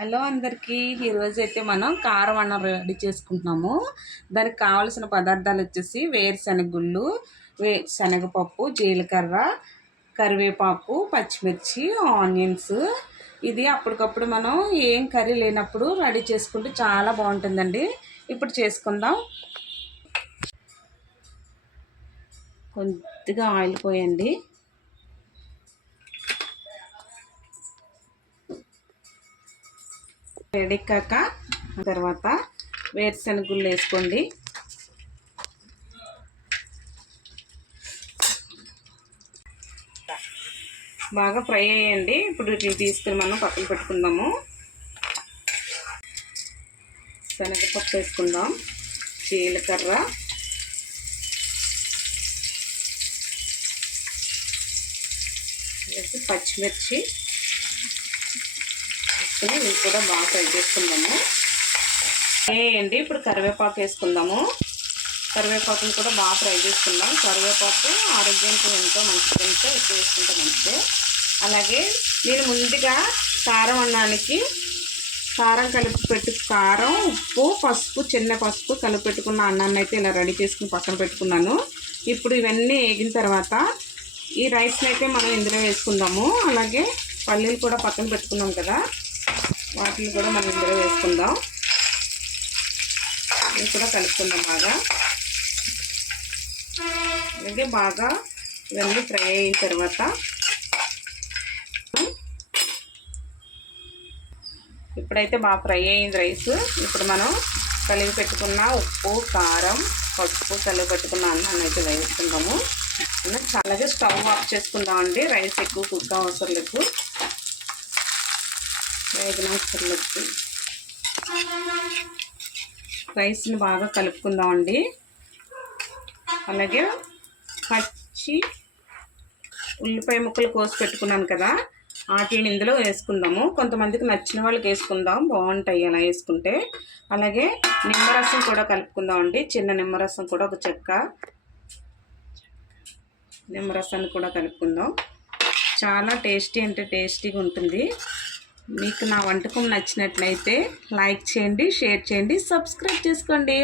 Hello అందరికీ ఈరోజు అయితే మనం కారం అన్నం రెడీ చేసుకుంటున్నాము. దానికి కావాల్సిన పదార్థాలు వచ్చేసి వేరుశనగ గుళ్ళు, శనగపప్పు, జీలకర్ర, కరివేపాకు, పచ్చిమిర్చి, ఆనియన్స్. ఇది అప్పటికప్పుడు మనం ఏం కర్రీ లేనప్పుడు రెడీ చేసుకుంటే చాలా బాగుంటుందండి. ఇప్పుడు చేసుకుందాం. కొద్దిగా ఆయిల్ పోయండి. వేడెక్కాక తర్వాత వేరుశనగ గుళ్ళు వేసుకోండి. బాగా ఫ్రై అయ్యండి. ఇప్పుడు వీటిని తీసుకుని మనం పక్కన పెట్టుకుందాము. శనగపప్పు వేసుకుందాం, జీలకర్ర, పచ్చిమిర్చి వేసుకుని ఇవి కూడా బాగా ఫ్రై చేసుకుందాము. వేయండి. ఇప్పుడు కరివేపాకు వేసుకుందాము. కరివేపాకుని కూడా బాగా ఫ్రై చేసుకుందాం. కరివేపాకు ఆరోగ్యానికి ఎంతో మంచిది, ఎంతో ఎక్కువ వేసుకుంటే మంచిది. అలాగే నేను ముందుగా కారం అన్నానికి కారం, ఉప్పు, పసుపు, చిన్న పసుపు కలిపి పెట్టుకున్న అన్నాన్ని అయితే ఇలా రెడీ చేసుకుని పక్కన పెట్టుకున్నాను. ఇప్పుడు ఇవన్నీ వేగిన తర్వాత ఈ రైస్ని అయితే మనం ఇందులో వేసుకుందాము. అలాగే పల్లీలు కూడా పక్కన పెట్టుకున్నాం కదా, వాటిని కూడా మనం ఇందులో వేసుకుందాం. ఇవి కూడా కలుపుకుందాం బాగా. అలాగే బాగా ఇవన్నీ ఫ్రై అయిన తర్వాత ఇప్పుడైతే బాగా ఫ్రై అయింది రైస్. ఇప్పుడు మనం కలిపి పెట్టుకున్న ఉప్పు, కారం, పసుపు కలిపి పెట్టుకున్న అన్నాన్ని అయితే వేసుకుందాము. అలాగే స్టవ్ ఆఫ్ చేసుకుందామండి. రైస్ ఎక్కువ కుక్ అవసరం లేదు, వేగనవసరం లేదు. రైస్ని బాగా కలుపుకుందామండి. అలాగే పచ్చి ఉల్లిపాయ ముక్కలు కోసి పెట్టుకున్నాను కదా, వాటిని ఇందులో వేసుకుందాము. కొంతమందికి నచ్చిన వాళ్ళకి వేసుకుందాం, బాగుంటాయి అలా వేసుకుంటే. అలాగే నిమ్మరసం కూడా కలుపుకుందామండి. చిన్న నిమ్మరసం కూడా ఒక చెక్క నిమ్మరసాన్ని కూడా కలుపుకుందాం. చాలా టేస్టీ అంటే టేస్టీగా ఉంటుంది. మీకు నా వంటకం నచ్చినట్లయితే లైక్ చేయండి, షేర్ చేయండి, సబ్స్క్రైబ్ చేసుకోండి.